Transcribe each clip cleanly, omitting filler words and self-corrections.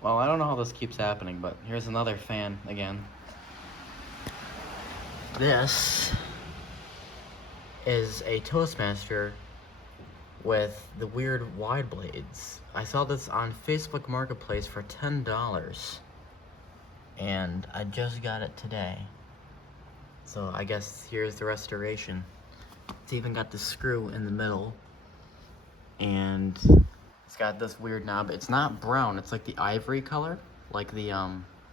Well, I don't know how this keeps happening, but here's another fan again. This is a Toastmaster with the weird wide blades. I saw this on Facebook Marketplace for $10, and I just got it today. So I guess here's the restoration. It's even got the screw in the middle, and it's got this weird knob. It's not brown, it's like the ivory color, like the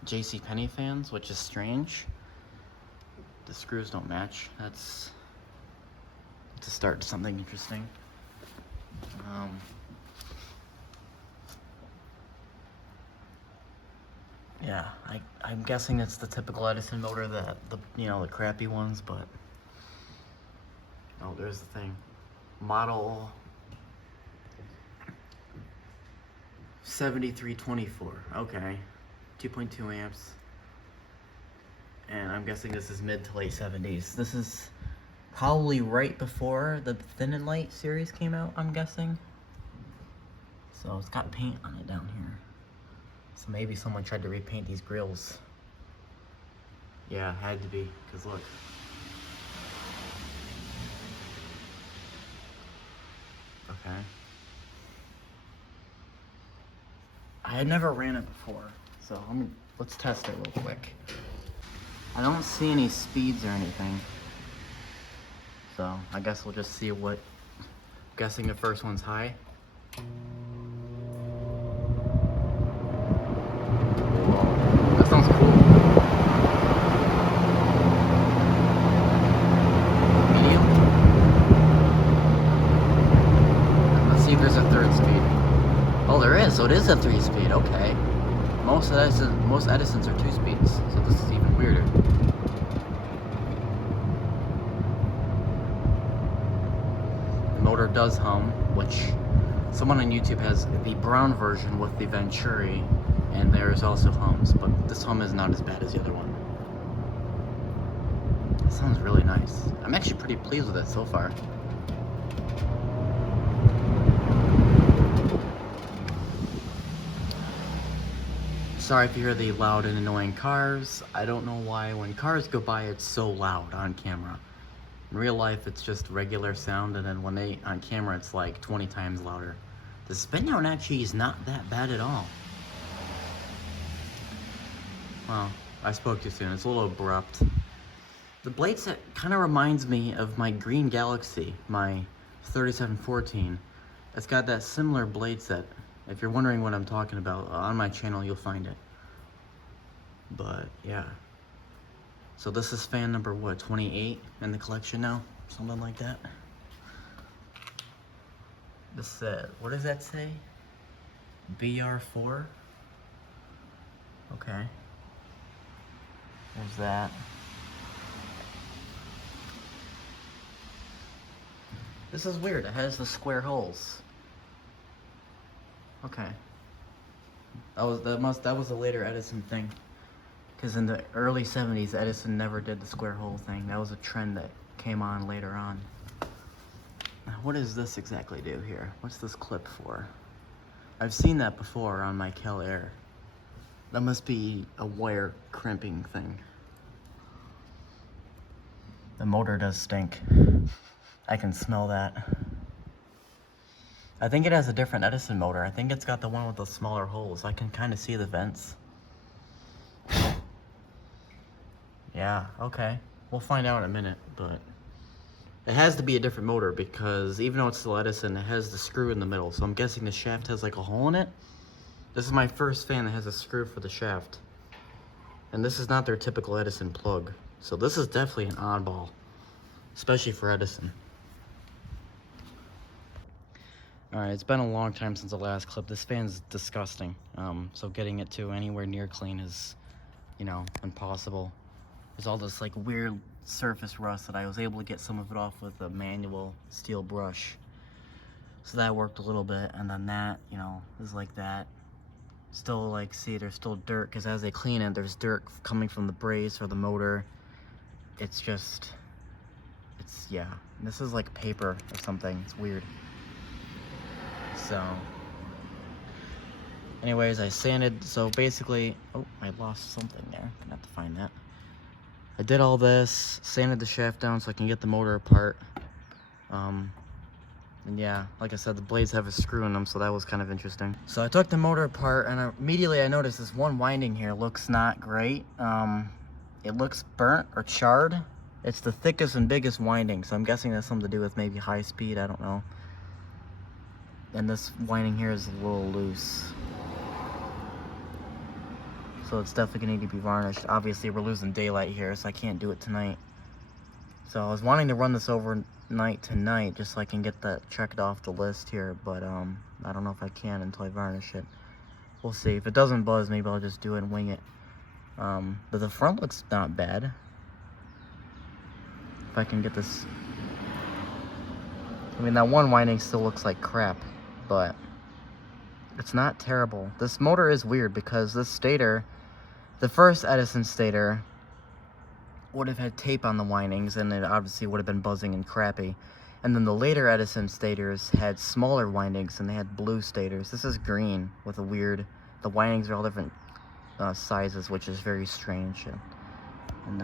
JCPenney fans, which is strange. The screws don't match. That's to start something interesting. Yeah, I'm guessing it's the typical Edison motor, that the crappy ones, but oh, there's the thing. Model 7324. Okay, 2.2 amps, and I'm guessing this is mid to late 70s. This is probably right before the Thin and Light series came out, I'm guessing. So it's got paint on it down here. So maybe someone tried to repaint these grills. Yeah, had to be, because look. Okay. I had never ran it before, so let's test it real quick. I don't see any speeds or anything. So I guess we'll just see what, guessing the first one's high. That sounds cool. Medium. Let's see if there's a third speed. Oh, there is. So it is a 3-speed. Okay. Most Edisons are 2 speeds, so this is even weirder. The motor does hum, which someone on YouTube has the brown version with the Venturi, and there's also hums, but this hum is not as bad as the other one. It sounds really nice. I'm actually pretty pleased with it so far. Sorry if you hear the loud and annoying cars. I don't know why when cars go by it's so loud on camera. In real life it's just regular sound, and then when they on camera it's like 20 times louder. The spin down actually is not that bad at all. Well, I spoke too soon. It's a little abrupt. The blade set kind of reminds me of my Green Galaxy, my 3714. It's got that similar blade set. If you're wondering what I'm talking about, on my channel you'll find it. But yeah. So this is fan number what, 28 in the collection now? Something like that. This what does that say? BR4? Okay. There's that. This is weird. It has the square holes. Okay. That was a later Edison thing. Because in the early 70s, Edison never did the square hole thing. That was a trend that came on later on. Now, what does this exactly do here? What's this clip for? I've seen that before on my Kel Air. That must be a wire crimping thing. The motor does stink. I can smell that. I think it has a different Edison motor. I think it's got the one with the smaller holes. I can kind of see the vents. Yeah, okay. We'll find out in a minute, but it has to be a different motor because even though it's still Edison, it has the screw in the middle. So I'm guessing the shaft has like a hole in it. This is my first fan that has a screw for the shaft. And this is not their typical Edison plug. So this is definitely an oddball, especially for Edison. Alright, it's been a long time since the last clip. This fan's disgusting. So getting it to anywhere near clean is, impossible. There's all this like weird surface rust that I was able to get some of it off with a manual steel brush. So that worked a little bit, and then that, is like that. Still like, see, there's still dirt, because as they clean it, there's dirt coming from the brace or the motor. It's just, yeah. This is like paper or something. It's weird. So, Anyways, I sanded, so basically, oh, I lost something there. Gonna have to find that. I did all this, sanded the shaft down so I can get the motor apart. And yeah, like I said, the blades have a screw in them, so that was kind of interesting. So I took the motor apart, and immediately I noticed this one winding here looks not great. It looks burnt or charred. It's the thickest and biggest winding, so I'm guessing that's something to do with maybe high speed, I don't know. And this winding here is a little loose. So it's definitely gonna need to be varnished. Obviously we're losing daylight here, so I can't do it tonight. So I was wanting to run this overnight tonight just so I can get that checked off the list here, but I don't know if I can until I varnish it. We'll see. If it doesn't buzz, maybe I'll just do it and wing it. But the front looks not bad. If I can get this... I mean, that one winding still looks like crap, but it's not terrible. This motor is weird because this stator, the first Edison stator, would have had tape on the windings, and it obviously would have been buzzing and crappy. And then the later Edison stators had smaller windings, and they had blue stators. This is green with a weird... The windings are all different sizes, which is very strange. And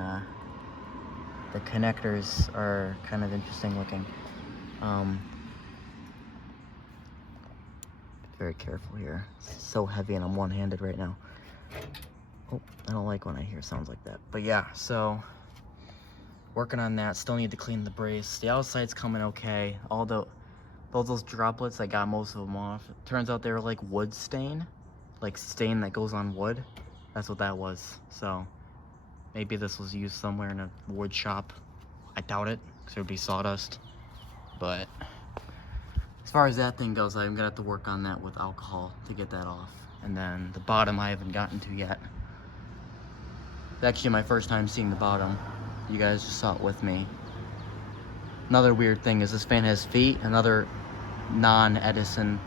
the connectors are kind of interesting looking. Very careful here. It's so heavy, and I'm one-handed right now. Oh, I don't like when I hear sounds like that. But yeah, so working on that. Still need to clean the brace. The outside's coming okay. All those droplets, I got most of them off. It turns out they were like wood stain, like stain that goes on wood. That's what that was. So maybe this was used somewhere in a wood shop. I doubt it, because it would be sawdust. But as far as that thing goes, I'm gonna have to work on that with alcohol to get that off. And then the bottom I haven't gotten to yet. It's actually my first time seeing the bottom. You guys just saw it with me. Another weird thing is this fan has feet, another non-Edison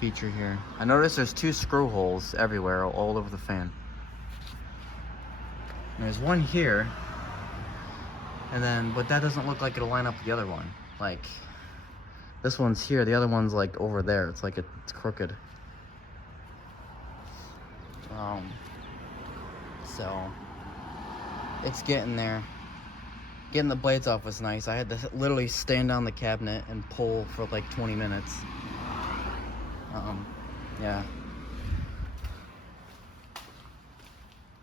feature here. I noticed there's 2 screw holes everywhere, all over the fan. And there's one here, and then, but that doesn't look like it'll line up with the other one. Like, this one's here, the other one's like over there. It's like it's crooked. So it's getting there. Getting the blades off was nice. I had to literally stand on the cabinet and pull for like 20 minutes. Yeah.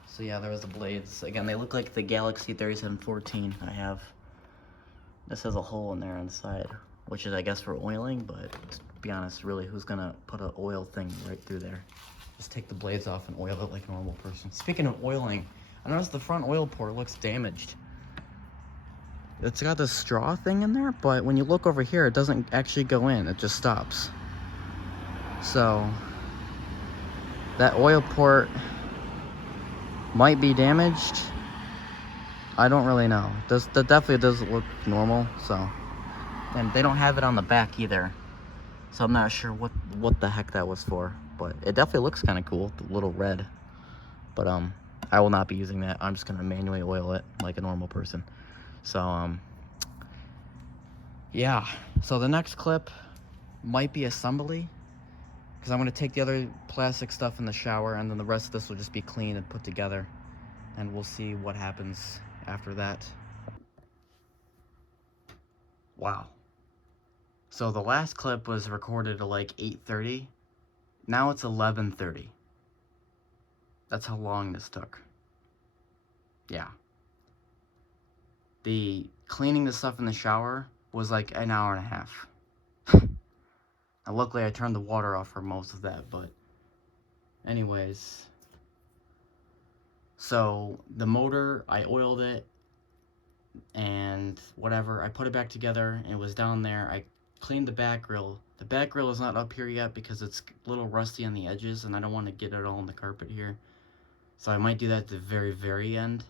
So yeah, there was the blades. Again, they look like the Galaxy 3714 I have. This has a hole in there on the side, which is, I guess, for oiling, but to be honest, really, who's gonna put an oil thing right through there? Just take the blades off and oil it like a normal person. Speaking of oiling, I noticed the front oil port looks damaged. It's got this straw thing in there, but when you look over here, it doesn't actually go in, it just stops. So, that oil port might be damaged. I don't really know. That definitely doesn't look normal, so. And they don't have it on the back either. So I'm not sure what the heck that was for. But it definitely looks kind of cool, the little red. But I will not be using that. I'm just gonna manually oil it like a normal person. So yeah. So the next clip might be assembly, because I'm gonna take the other plastic stuff in the shower, and then the rest of this will just be cleaned and put together, and we'll see what happens after that. Wow. So the last clip was recorded at like 8:30. Now it's 11:30. That's how long this took. Yeah. The cleaning the stuff in the shower was like an hour and a half. Now luckily I turned the water off for most of that, but anyways. So the motor, I oiled it and whatever. I put it back together and it was down there. I cleaned the back grill. The back grill is not up here yet because it's a little rusty on the edges and I don't want to get it all on the carpet here. So I might do that at the very, very end.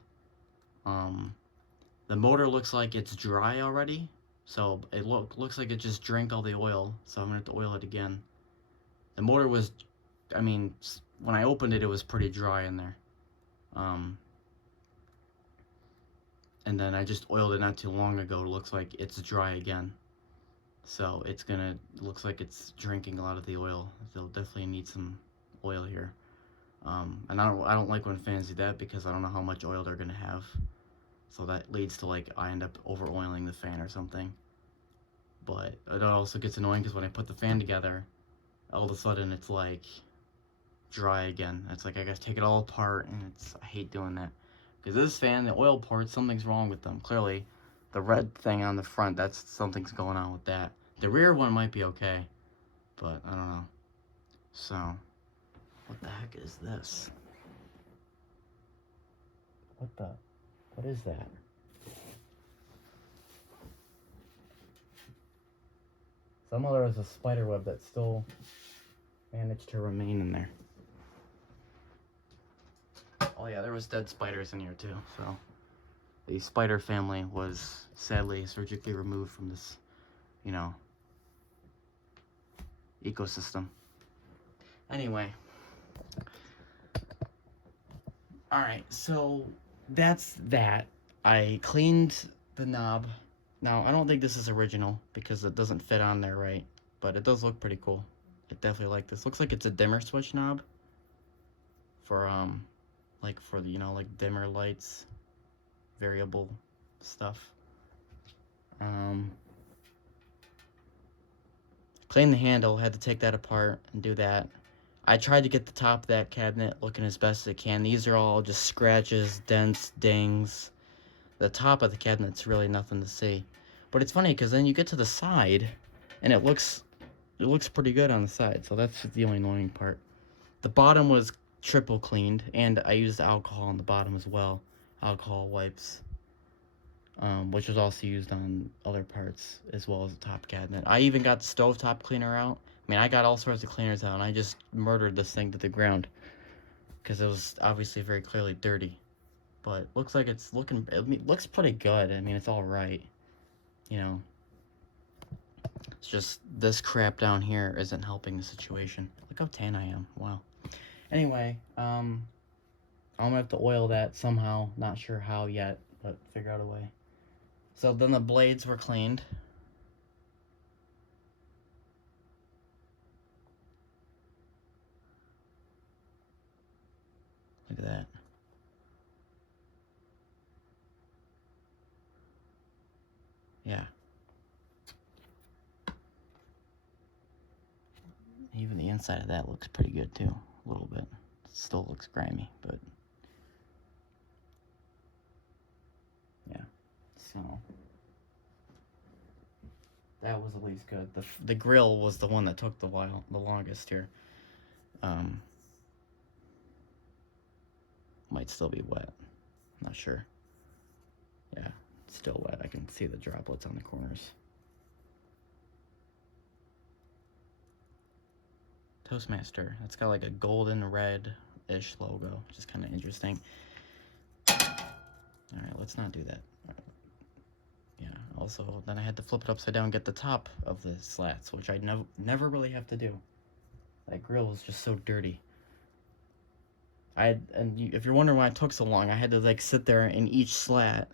The motor looks like it's dry already. So it looks like it just drank all the oil. So I'm going to have to oil it again. The motor was, I mean, when I opened it, it was pretty dry in there. And then I just oiled it not too long ago. It looks like it's dry again. So it's gonna, looks like it's drinking a lot of the oil. They'll definitely need some oil here. And I don't like when fans do that because I don't know how much oil they're gonna have. So that leads to like, I end up over oiling the fan or something. But it also gets annoying because when I put the fan together, all of a sudden it's like dry again. It's like I gotta take it all apart, and I hate doing that. Because this fan, the oil ports, something's wrong with them. Clearly, the red thing on the front, something's going on with that. The rear one might be okay, but I don't know. So, what the heck is this? What is that? Somehow there was a spider web that still managed to remain in there. Oh yeah, there was dead spiders in here too, so the spider family was sadly surgically removed from this, you know, ecosystem. Anyway. Alright, so that's that. I cleaned the knob. Now, I don't think this is original because it doesn't fit on there right, but it does look pretty cool. I definitely like this. Looks like it's a dimmer switch knob for, like for the, you know, like dimmer lights, variable stuff. Cleaned the handle, had to take that apart and do that. I tried to get the top of that cabinet looking as best as it can. These are all just scratches, dents, dings. The top of the cabinet's really nothing to see. But it's funny because then you get to the side and it looks pretty good on the side. So that's the only annoying part. The bottom was triple cleaned, and I used alcohol on the bottom as well. Alcohol wipes. Which was also used on other parts as well as the top cabinet. I even got the stovetop cleaner out. I mean, I got all sorts of cleaners out, and I just murdered this thing to the ground because it was obviously very clearly dirty. But looks like it looks pretty good. I mean, it's all right. You know, it's just this crap down here isn't helping the situation. Look how tan I am. Wow. Anyway, I'm gonna have to oil that somehow. Not sure how yet, but figure out a way. So then the blades were cleaned. Look at that. Yeah. Even the inside of that looks pretty good too, a little bit. It still looks grimy, but yeah. So that was at least good. The grill was the one that took the longest here. Might still be wet. Not sure. Yeah, it's still wet. I can see the droplets on the corners. Toastmaster. It's got like a golden red-ish logo, which is kind of interesting. Alright, let's not do that. Yeah, also, then I had to flip it upside down and get the top of the slats, which I never really have to do. That grill was just so dirty. If you're wondering why it took so long, I had to like sit there in each slat,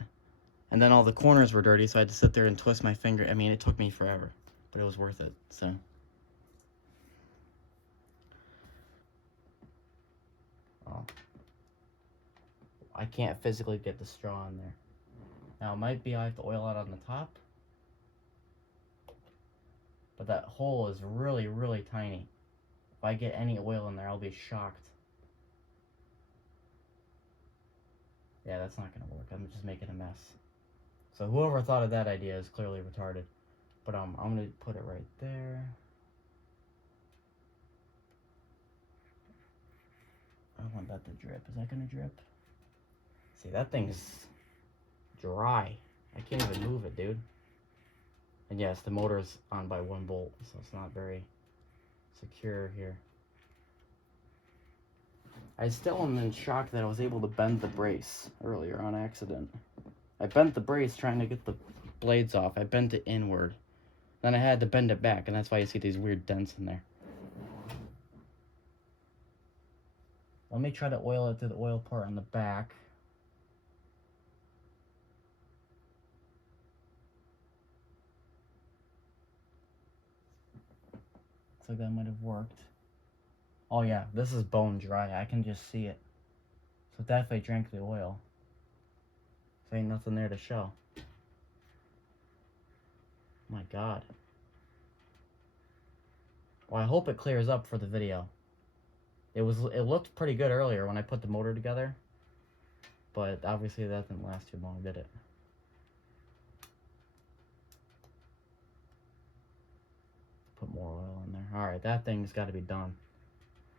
and then all the corners were dirty, so I had to sit there and twist my finger. I mean, it took me forever, but it was worth it, so. Oh. I can't physically get the straw in there. Now, it might be I have to oil it on the top, but that hole is really, really tiny. If I get any oil in there, I'll be shocked. Yeah, that's not gonna work. I'm just making a mess. So whoever thought of that idea is clearly retarded. But I'm gonna put it right there. I want that to drip. Is that gonna drip? See, that thing's dry. I can't even move it, dude. And yes, the motor's on by 1 bolt, so it's not very secure here. I still am in shock that I was able to bend the brace earlier on accident. I bent the brace trying to get the blades off. I bent it inward. Then I had to bend it back, and that's why you see these weird dents in there. Let me try to oil it through the oil part on the back. like that might have worked. Oh yeah, this is bone dry. I can just see it. So it definitely drank the oil. There ain't nothing there to show. My God. Well, I hope it clears up for the video. It looked pretty good earlier when I put the motor together, but obviously that didn't last too long, did it? Put more oil in there. Alright, that thing's got to be done.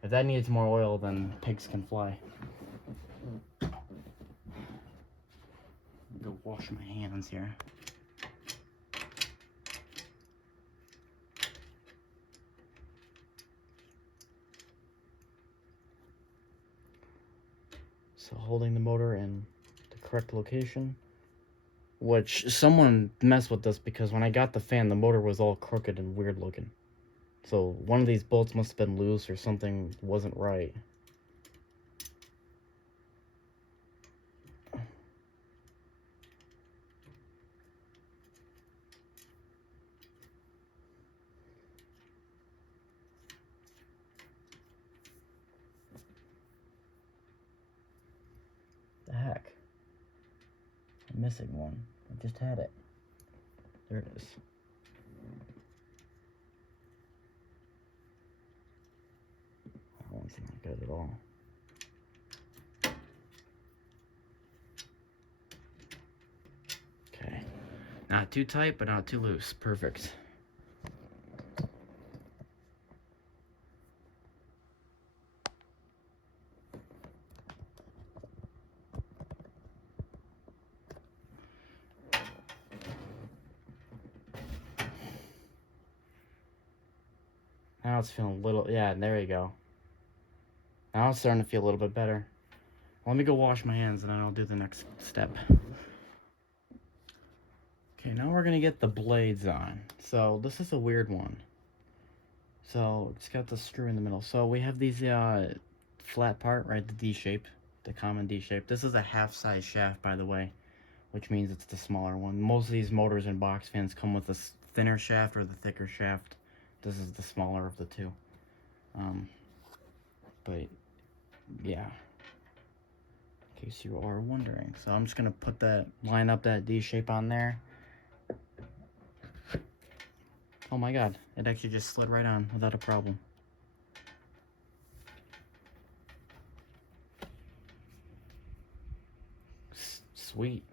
If that needs more oil, then pigs can fly. Go wash my hands here. So holding the motor in the correct location, which someone messed with this because when I got the fan, the motor was all crooked and weird looking. So one of these bolts must have been loose or something wasn't right. The heck? I'm missing one. I just had it. There it is. That one's not good at all. Okay. Not too tight, but not too loose. Perfect. Now it's feeling a little, yeah, there you go. Now it's starting to feel a little bit better. Let me go wash my hands and then I'll do the next step. Okay, now we're gonna get the blades on. So this is a weird one. So it's got the screw in the middle. So we have these flat part, right, the D shape, the common D shape. This is a half size shaft, by the way, which means it's the smaller one. Most of these motors and box fans come with this thinner shaft or the thicker shaft. This is the smaller of the two. But yeah, in case you are wondering. So I'm just gonna put that, line up that D shape on there. Oh my God, it actually just slid right on without a problem. Sweet.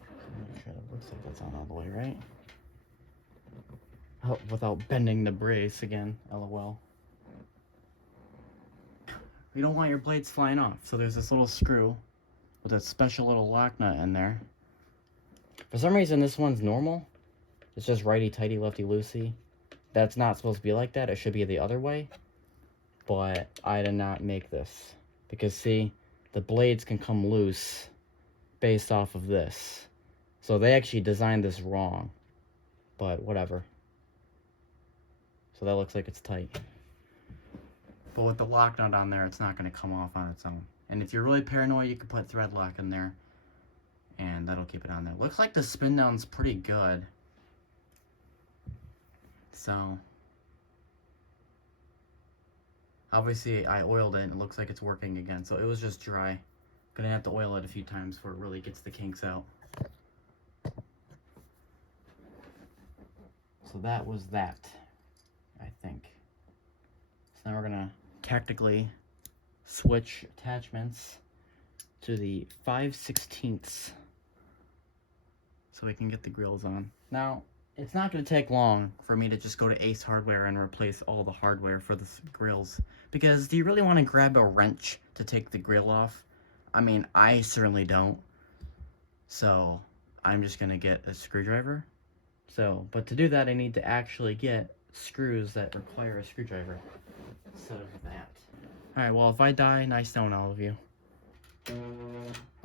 Make sure that looks like that's on all the way, right? Oh, without bending the brace again, LOL. You don't want your blades flying off, so there's this little screw with a special little lock nut in there. For some reason, this one's normal. It's just righty-tighty, lefty-loosey. That's not supposed to be like that. It should be the other way. But I did not make this. Because, see, the blades can come loose based off of this. So they actually designed this wrong. But whatever. So that looks like it's tight. But with the lock nut on there, it's not going to come off on its own. And if you're really paranoid, you can put thread lock in there. And that'll keep it on there. Looks like the spin down's pretty good. So, obviously I oiled it and it looks like it's working again. So it was just dry. Gonna have to oil it a few times before it really gets the kinks out. So that was that, I think. So now we're gonna tactically switch attachments to the 5/16 so we can get the grills on. Now, it's not going to take long for me to just go to Ace Hardware and replace all the hardware for the grills. Because do you really want to grab a wrench to take the grill off? I mean, I certainly don't. So, I'm just going to get a screwdriver. So, but to do that, I need to actually get screws that require a screwdriver instead of that. Alright, well, if I die, nice knowing all of you.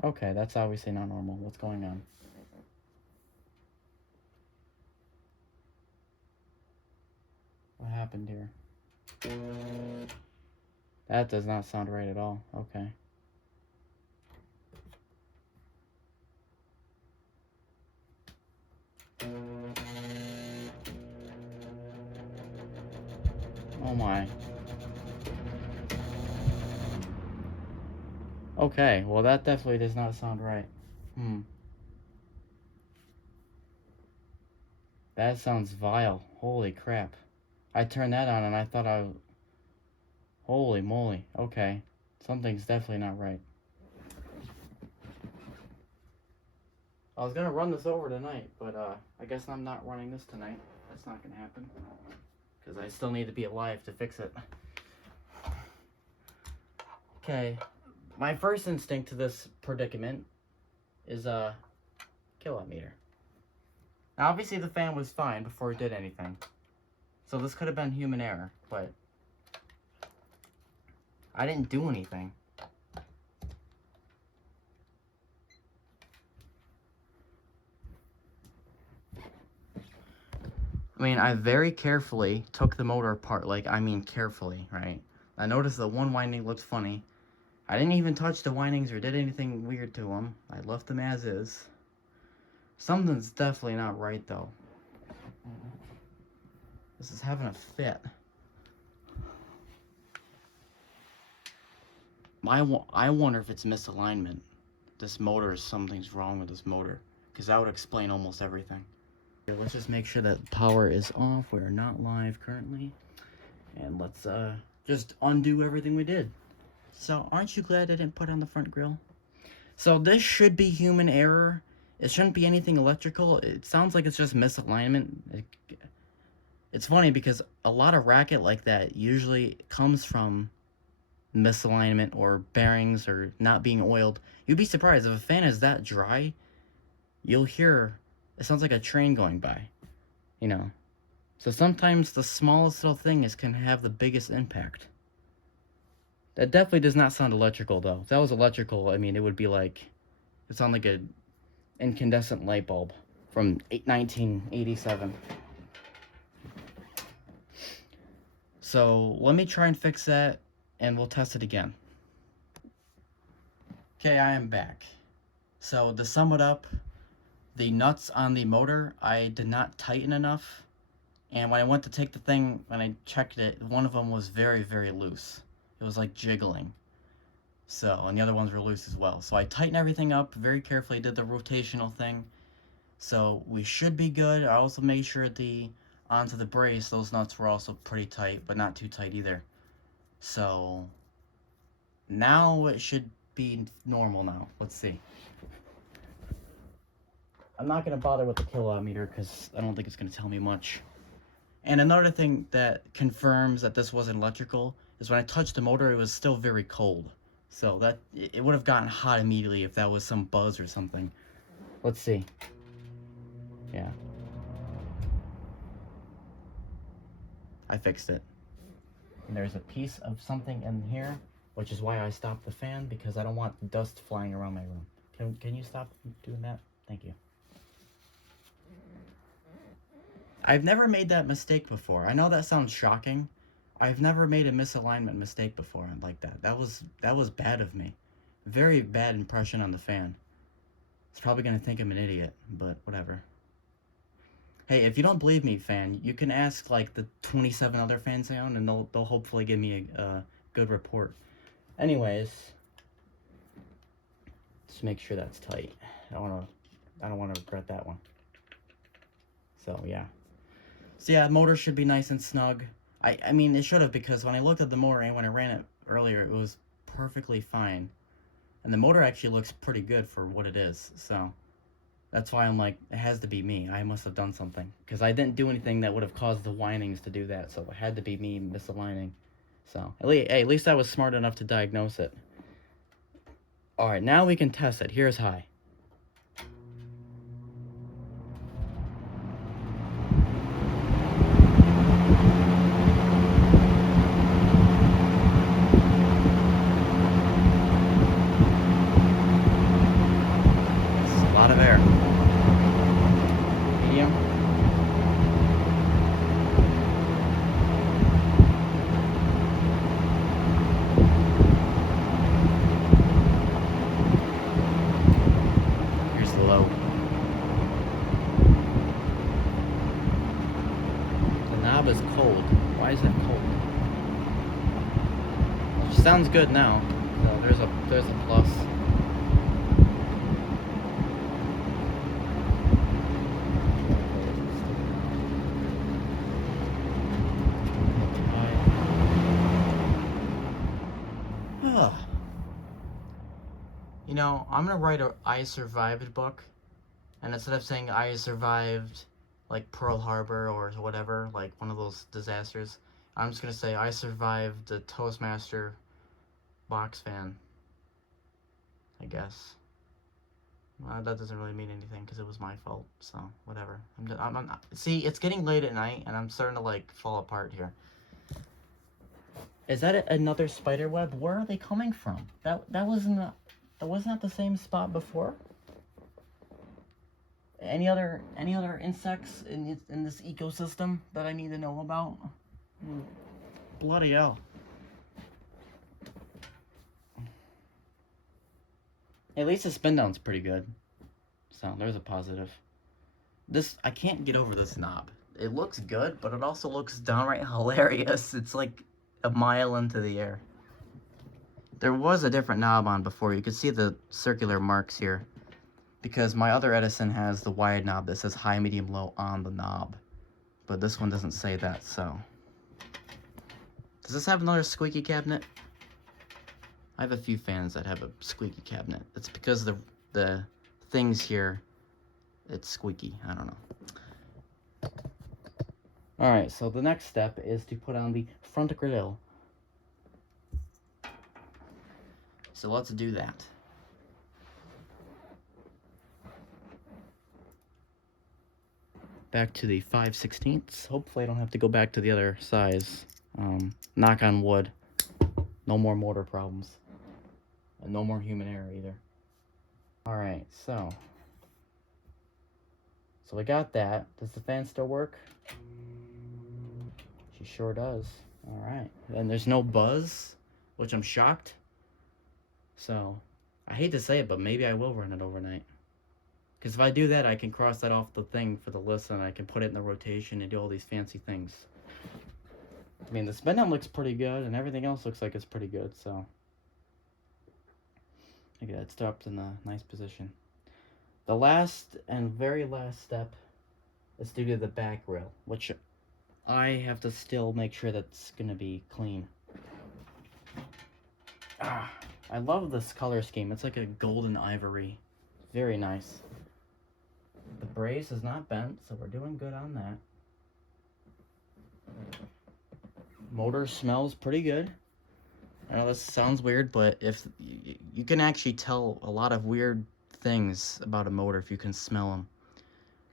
Okay, that's obviously not normal. What's going on? What happened here? That does not sound right at all. Okay. Oh my. Okay, well that definitely does not sound right. That sounds vile. Holy crap. I turned that on and I thought holy moly. Okay. Something's definitely not right. I was gonna run this over tonight, but I guess I'm not running this tonight. That's not gonna happen. Because I still need to be alive to fix it. Okay. My first instinct to this predicament is kilowatt meter. Now obviously the fan was fine before it did anything. So this could have been human error, but I didn't do anything. I mean, I very carefully took the motor apart, like, I mean carefully, right? I noticed that one winding looked funny. I didn't even touch the windings or did anything weird to them. I left them as is. Something's definitely not right, though. This is having a fit. I wonder if it's misalignment. This motor, something's wrong with this motor. Because that would explain almost everything. Let's just make sure that power is off. We're not live currently. And let's just undo everything we did. So aren't you glad I didn't put on the front grille? So this should be human error. It shouldn't be anything electrical. It sounds like it's just misalignment. It's funny because a lot of racket like that usually comes from misalignment or bearings or not being oiled. You'd be surprised if a fan is that dry, you'll hear it sounds like a train going by, you know. So sometimes the smallest little thing can have the biggest impact. That definitely does not sound electrical, though. If that was electrical, I mean, it would be like, it sound like an incandescent light bulb from 1987. So let me try and fix that, and we'll test it again. Okay, I am back. So to sum it up, the nuts on the motor, I did not tighten enough. And when I went to take the thing, when I checked it, one of them was very, very loose. It was like jiggling. So, and the other ones were loose as well. So I tightened everything up very carefully, did the rotational thing. So we should be good. I also made sure onto the brace, those nuts were also pretty tight, but not too tight either. So now it should be normal now. Let's see. I'm not going to bother with the kilowatt meter because I don't think it's going to tell me much. And another thing that confirms that this wasn't electrical is when I touched the motor, it was still very cold. So that it would have gotten hot immediately if that was some buzz or something. Let's see. Yeah. I fixed it. And there's a piece of something in here, which is why I stopped the fan, because I don't want dust flying around my room. Can you stop doing that? Thank you. I've never made that mistake before. I know that sounds shocking. I've never made a misalignment mistake before like that. That was bad of me. Very bad impression on the fan. It's probably gonna think I'm an idiot, but whatever. Hey, if you don't believe me, fan, you can ask like the 27 other fans I own, and they'll hopefully give me a good report. Anyways, just make sure that's tight. I don't wanna regret that one. So yeah. So yeah, motor should be nice and snug. I mean, it should have, because when I looked at the motor and when I ran it earlier, it was perfectly fine. And the motor actually looks pretty good for what it is. So that's why I'm like, it has to be me. I must have done something. Because I didn't do anything that would have caused the windings to do that. So it had to be me misaligning. So, at least I was smart enough to diagnose it. Alright, now we can test it. Here's high. Of air. Medium. cold. Why is that cold? It sounds good now. So there's a plus. You know, I'm gonna write a I Survived book, and instead of saying I survived like Pearl Harbor or whatever, like one of those disasters, I'm just gonna say I survived the Toastmaster box fan, I guess. Well, that doesn't really mean anything because it was my fault, so whatever. See, it's getting late at night and I'm starting to like fall apart here. Is that another spider web? Where are they coming from? That wasn't at the same spot before. Any other insects in this ecosystem that I need to know about? Bloody hell. At least the spin down's pretty good. So there's a positive. I can't get over this knob. It looks good, but it also looks downright hilarious. It's like a mile into the air. There was a different knob on before. You can see the circular marks here. Because my other Edison has the wide knob that says high, medium, low on the knob. But this one doesn't say that, so. Does this have another squeaky cabinet? I have a few fans that have a squeaky cabinet. It's because the things here, it's squeaky. I don't know. Alright, so the next step is to put on the front grill. So let's do that. Back to the 5/16. Hopefully I don't have to go back to the other size. Knock on wood. No more motor problems. And no more human error either. Alright, so I got that. Does the fan still work? She sure does. Alright. And there's no buzz, which I'm shocked. So, I hate to say it, but maybe I will run it overnight. Because if I do that, I can cross that off the thing for the list, and I can put it in the rotation and do all these fancy things. I mean, the spin down looks pretty good, and everything else looks like it's pretty good, so. Look at that, it's stopped in a nice position. The last and very last step is to do the back rail, which I have to still make sure that's going to be clean. I love this color scheme. It's like a golden ivory. Very nice. The brace is not bent, so we're doing good on that. Motor smells pretty good. I know this sounds weird, but if you can actually tell a lot of weird things about a motor if you can smell them.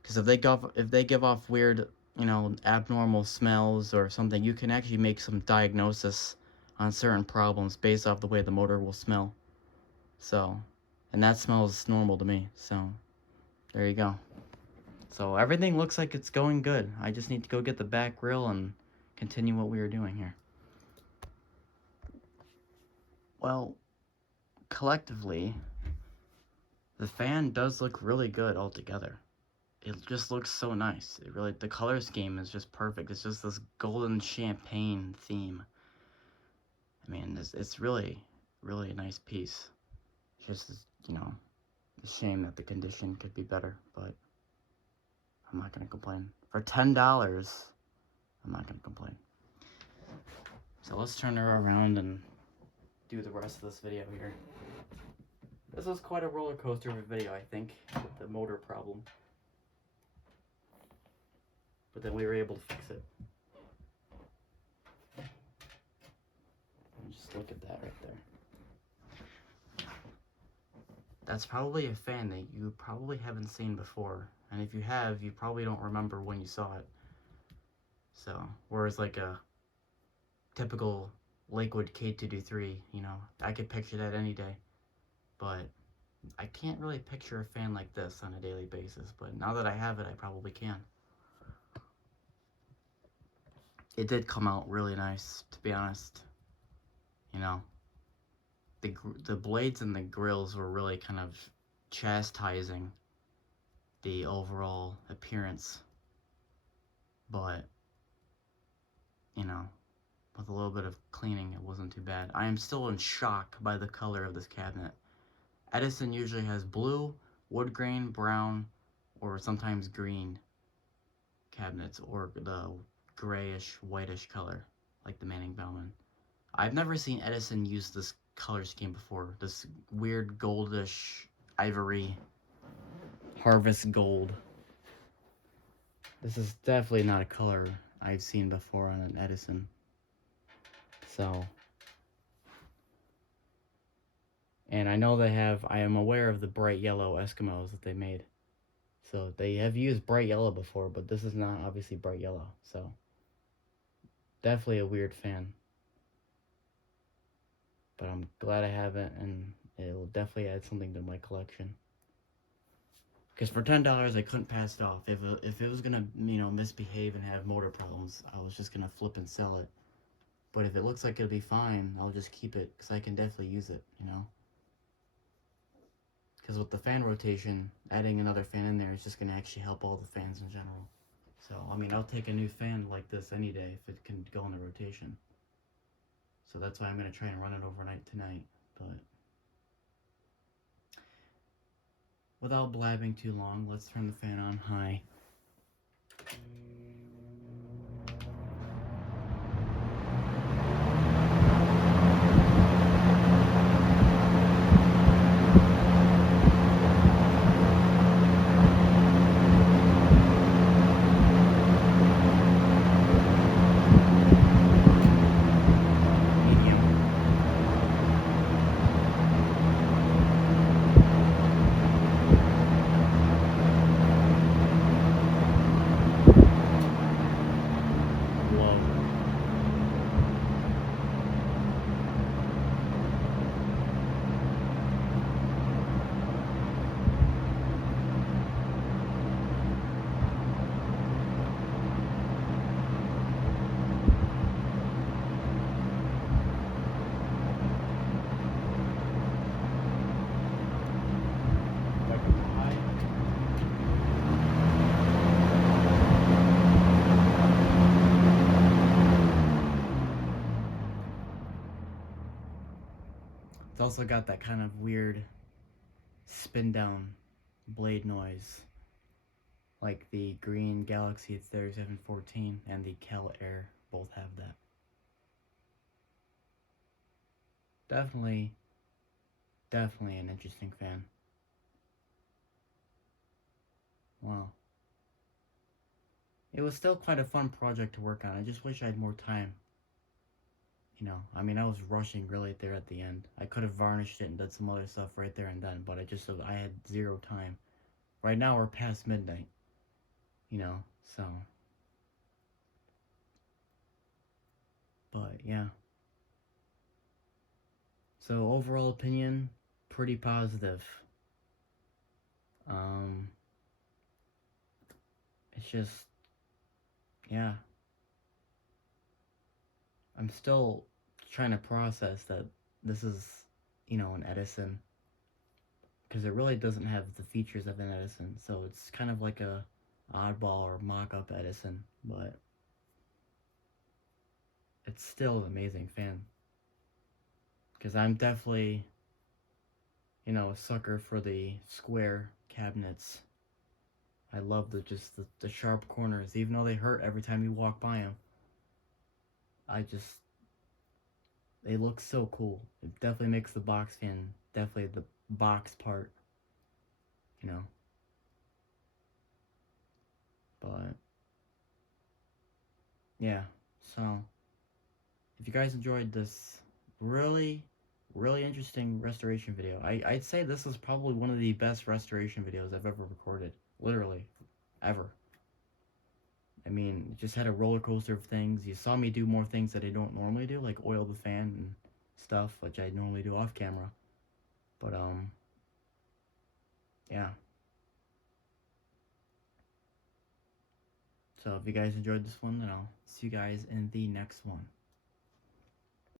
Because if they give off weird, you know, abnormal smells or something, you can actually make some diagnosis on certain problems based off the way the motor will smell. So, and that smells normal to me. So, there you go. So everything looks like it's going good. I just need to go get the back grill and continue what we were doing here. Well, collectively, the fan does look really good altogether. It just looks so nice. The color scheme is just perfect. It's just this golden champagne theme. I mean, it's really, really a nice piece. It's just, you know, a shame that the condition could be better, but I'm not going to complain. For $10, I'm not going to complain. So let's turn her around and do the rest of this video here. This was quite a roller coaster of a video, I think, with the motor problem. But then we were able to fix it. And just look at that right there. That's probably a fan that you probably haven't seen before. And if you have, you probably don't remember when you saw it. So, whereas like a typical Lakewood K223, you know, I could picture that any day. But I can't really picture a fan like this on a daily basis. But now that I have it, I probably can. It did come out really nice, to be honest. You know, the blades and the grills were really kind of chastising the overall appearance. But with a little bit of cleaning, it wasn't too bad. I am still in shock by the color of this cabinet. Edison usually has blue, wood grain, brown, or sometimes green cabinets, or the grayish, whitish color, like the Manning Bauman. I've never seen Edison use this color scheme before. This weird goldish ivory harvest gold. This is definitely not a color I've seen before on an Edison. So, and I know I am aware of the bright yellow Eskimos that they made. So they have used bright yellow before, but this is not obviously bright yellow. So definitely a weird fan. But I'm glad I have it, and it will definitely add something to my collection. Because for $10, I couldn't pass it off. If it was gonna, misbehave and have motor problems, I was just gonna flip and sell it. But if it looks like it'll be fine, I'll just keep it, because I can definitely use it, Because with the fan rotation, adding another fan in there is just gonna actually help all the fans in general. So, I'll take a new fan like this any day if it can go in the rotation. So that's why I'm gonna try and run it overnight tonight, but without blabbing too long, let's turn the fan on high. It's also got that kind of weird spin down blade noise, like the green Galaxy 3714 and the Cal Air both have that. Definitely an interesting fan. Wow. It was still quite a fun project to work on. I just wish I had more time. I was rushing really there at the end. I could have varnished it and did some other stuff right there and then, but I had zero time. Right now we're past midnight, so. But yeah. So overall opinion, pretty positive. It's just, yeah. I'm still trying to process that this is, an Edison. Because it really doesn't have the features of an Edison. So it's kind of like a oddball or mock-up Edison. But it's still an amazing fan. Because I'm definitely, a sucker for the square cabinets. I love the sharp corners, even though they hurt every time you walk by them. They look so cool. It definitely makes the box fan, definitely the box part, But, yeah, so, if you guys enjoyed this really interesting restoration video, I'd say this is probably one of the best restoration videos I've ever recorded. Literally. Ever. It just had a roller coaster of things. You saw me do more things that I don't normally do, like oil the fan and stuff, which I normally do off camera. But, yeah. So if you guys enjoyed this one, then I'll see you guys in the next one.